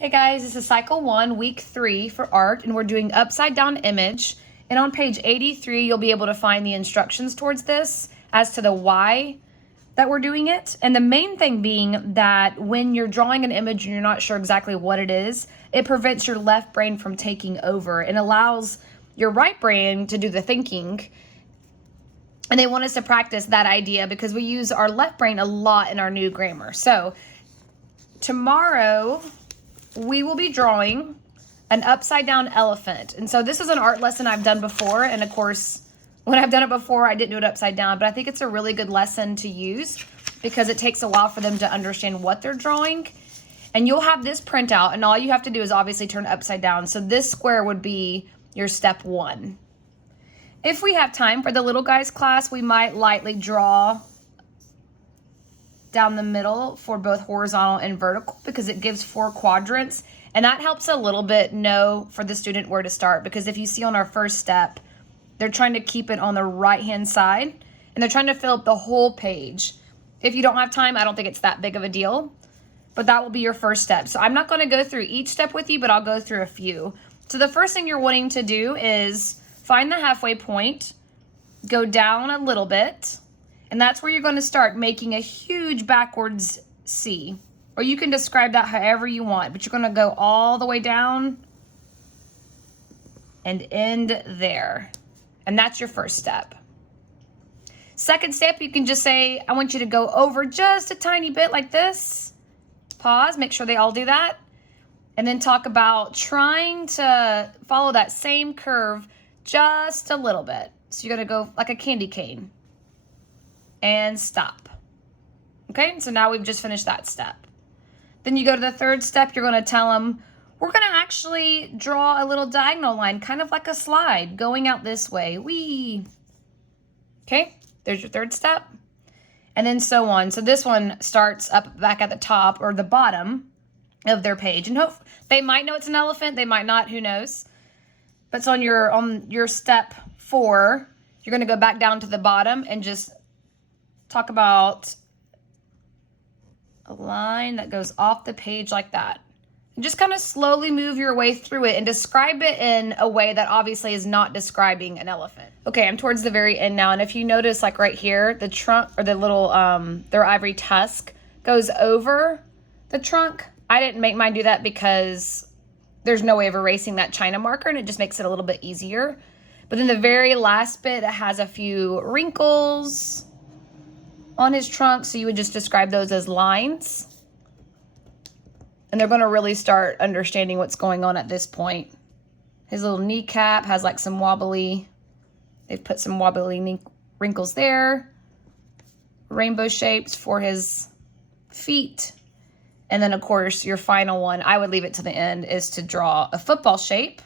Hey guys, this is cycle 1, week 3 for art, and we're doing upside down image. And on page 83, you'll be able to find the instructions towards this as to the why that we're doing it. And the main thing being that when you're drawing an image and you're not sure exactly what it is, it prevents your left brain from taking over and allows your right brain to do the thinking. And they want us to practice that idea because we use our left brain a lot in our new grammar. So tomorrow we will be drawing an upside down elephant. And so this is an art lesson I've done before. And of course, when I've done it before, I didn't do it upside down, but I think it's a really good lesson to use because it takes a while for them to understand what they're drawing. And you'll have this printout, and all you have to do is obviously turn upside down. So this square would be your step 1. If we have time for the little guys class, we might lightly draw down the middle for both horizontal and vertical because it gives 4 quadrants, and that helps a little bit know for the student where to start, because if you see on our first step, they're trying to keep it on the right hand side and they're trying to fill up the whole page. If you don't have time, I don't think it's that big of a deal, but that will be your first step. So I'm not going to go through each step with you, but I'll go through a few. So the first thing you're wanting to do is find the halfway point, go down a little bit, and that's where you're going to start making a huge backwards C. Or you can describe that however you want, but you're going to go all the way down and end there. And that's your first step. Second step, you can just say, I want you to go over just a tiny bit like this. Pause, make sure they all do that. And then talk about trying to follow that same curve just a little bit. So you're going to go like a candy cane. And stop. Okay, so now we've just finished that step. Then you go to the third step, you're going to tell them, we're going to actually draw a little diagonal line, kind of like a slide, going out this way. Whee! Okay, there's your third step. And then so on. So this one starts up back at the top or the bottom of their page. And they might know it's an elephant, they might not, who knows. But so on your step 4, you're going to go back down to the bottom and just talk about a line that goes off the page like that. And just kind of slowly move your way through it and describe it in a way that obviously is not describing an elephant. Okay, I'm towards the very end now. And if you notice, like right here, the trunk or the little, their ivory tusk goes over the trunk. I didn't make mine do that because there's no way of erasing that China marker, and it just makes it a little bit easier. But then the very last bit, it has a few wrinkles on his trunk, so you would just describe those as lines. And they're going to really start understanding what's going on at this point. His little kneecap has like some wobbly, they've put some wobbly wrinkles there. Rainbow shapes for his feet. And then of course your final one, I would leave it to the end, is to draw a football shape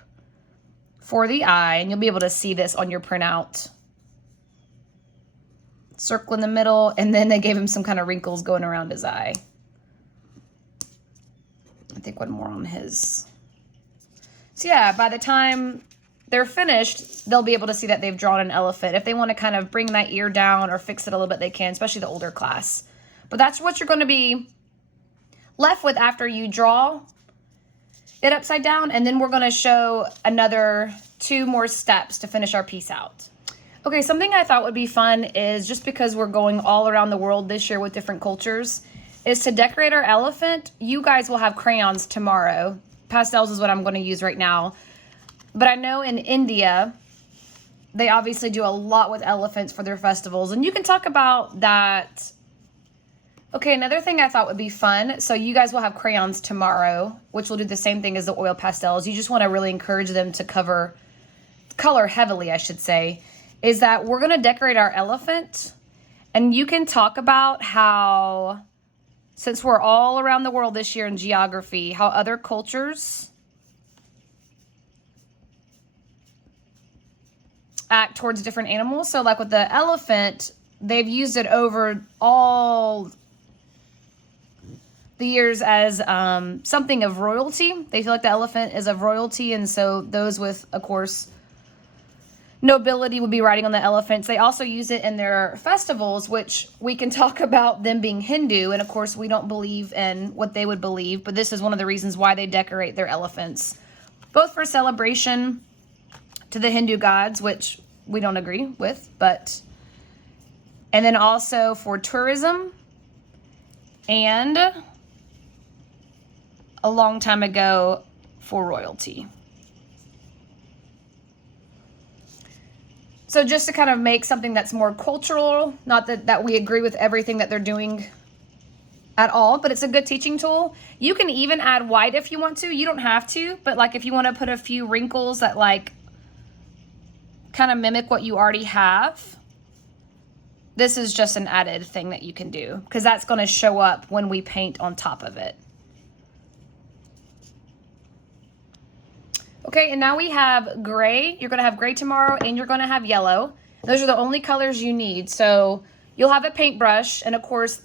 for the eye. And you'll be able to see this on your printout. Circle in the middle, and then they gave him some kind of wrinkles going around his eye. I think one more on his. So yeah, by the time they're finished, they'll be able to see that they've drawn an elephant. If they want to kind of bring that ear down or fix it a little bit, they can, especially the older class. But that's what you're going to be left with after you draw it upside down, and then we're going to show another 2 more steps to finish our piece out. Okay, something I thought would be fun is, just because we're going all around the world this year with different cultures, is to decorate our elephant. You guys will have crayons tomorrow. Pastels is what I'm going to use right now. But I know in India, they obviously do a lot with elephants for their festivals. And you can talk about that. Okay, another thing I thought would be fun. So you guys will have crayons tomorrow, which will do the same thing as the oil pastels. You just want to really encourage them to color heavily, I should say. Is that we're going to decorate our elephant, and you can talk about how, since we're all around the world this year in geography, how other cultures act towards different animals. So like with the elephant, they've used it over all the years as something of royalty. They feel like the elephant is of royalty, and so those with, of course, nobility would be riding on the elephants. They also use it in their festivals, which we can talk about them being Hindu. And of course, we don't believe in what they would believe, but this is one of the reasons why they decorate their elephants, both for celebration to the Hindu gods, which we don't agree with, and then also for tourism, and a long time ago for royalty. So just to kind of make something that's more cultural, not that we agree with everything that they're doing at all, but it's a good teaching tool. You can even add white if you want to. You don't have to, but like if you want to put a few wrinkles that like kind of mimic what you already have, this is just an added thing that you can do because that's going to show up when we paint on top of it. Okay, and now we have gray. You're going to have gray tomorrow, and you're going to have yellow. Those are the only colors you need. So you'll have a paintbrush, and of course,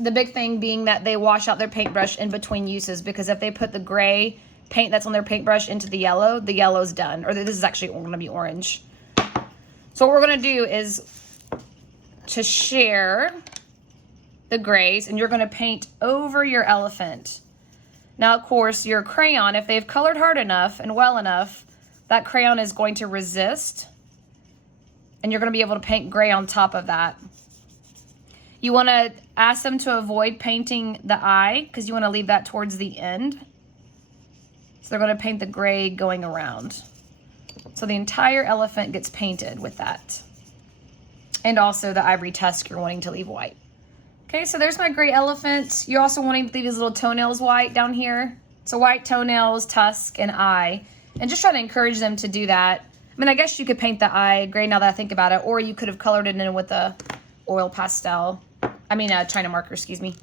the big thing being that they wash out their paintbrush in between uses, because if they put the gray paint that's on their paintbrush into the yellow's done. Or this is actually going to be orange. So what we're going to do is to share the grays, and you're going to paint over your elephant. Now, of course, your crayon, if they've colored hard enough and well enough, that crayon is going to resist, and you're going to be able to paint gray on top of that. You want to ask them to avoid painting the eye because you want to leave that towards the end. So they're going to paint the gray going around. So the entire elephant gets painted with that. And also the ivory tusk you're wanting to leave white. Okay, so there's my gray elephant. You're also wanting to leave his little toenails white down here. So white toenails, tusk, and eye. And just try to encourage them to do that. I mean, I guess you could paint the eye gray now that I think about it. Or you could have colored it in with a oil pastel. China marker, excuse me.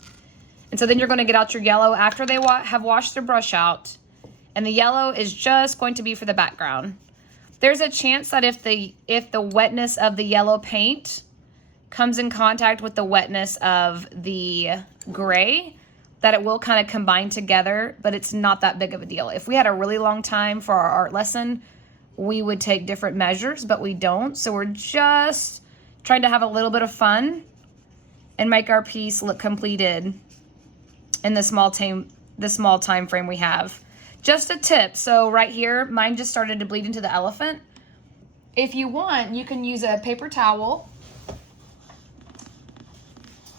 And so then you're going to get out your yellow after they have washed their brush out. And the yellow is just going to be for the background. There's a chance that if the wetness of the yellow paint comes in contact with the wetness of the gray, that it will kind of combine together, but it's not that big of a deal. If we had a really long time for our art lesson, we would take different measures, but we don't. So we're just trying to have a little bit of fun and make our piece look completed in the small time frame we have. Just a tip. So right here, mine just started to bleed into the elephant. If you want, you can use a paper towel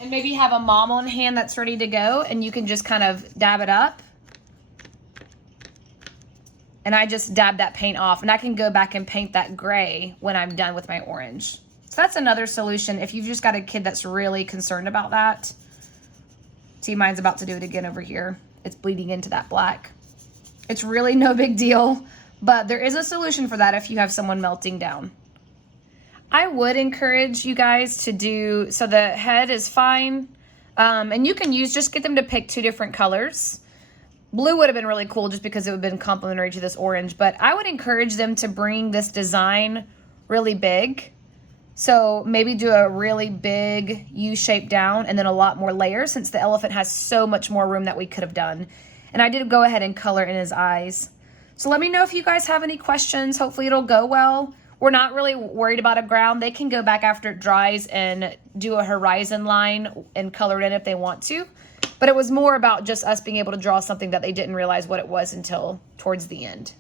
and maybe have a mom on hand that's ready to go, and you can just kind of dab it up. And I just dab that paint off, and I can go back and paint that gray when I'm done with my orange. So that's another solution if you've just got a kid that's really concerned about that. See, mine's about to do it again over here. It's bleeding into that black. It's really no big deal, but there is a solution for that if you have someone melting down. I would encourage you guys to do, so the head is fine, and you can just get them to pick 2 different colors. Blue would have been really cool just because it would have been complementary to this orange, but I would encourage them to bring this design really big. So maybe do a really big U shape down and then a lot more layers, since the elephant has so much more room that we could have done. And I did go ahead and color in his eyes. So let me know if you guys have any questions. Hopefully it'll go well. We're not really worried about a ground. They can go back after it dries and do a horizon line and color it in if they want to. But it was more about just us being able to draw something that they didn't realize what it was until towards the end.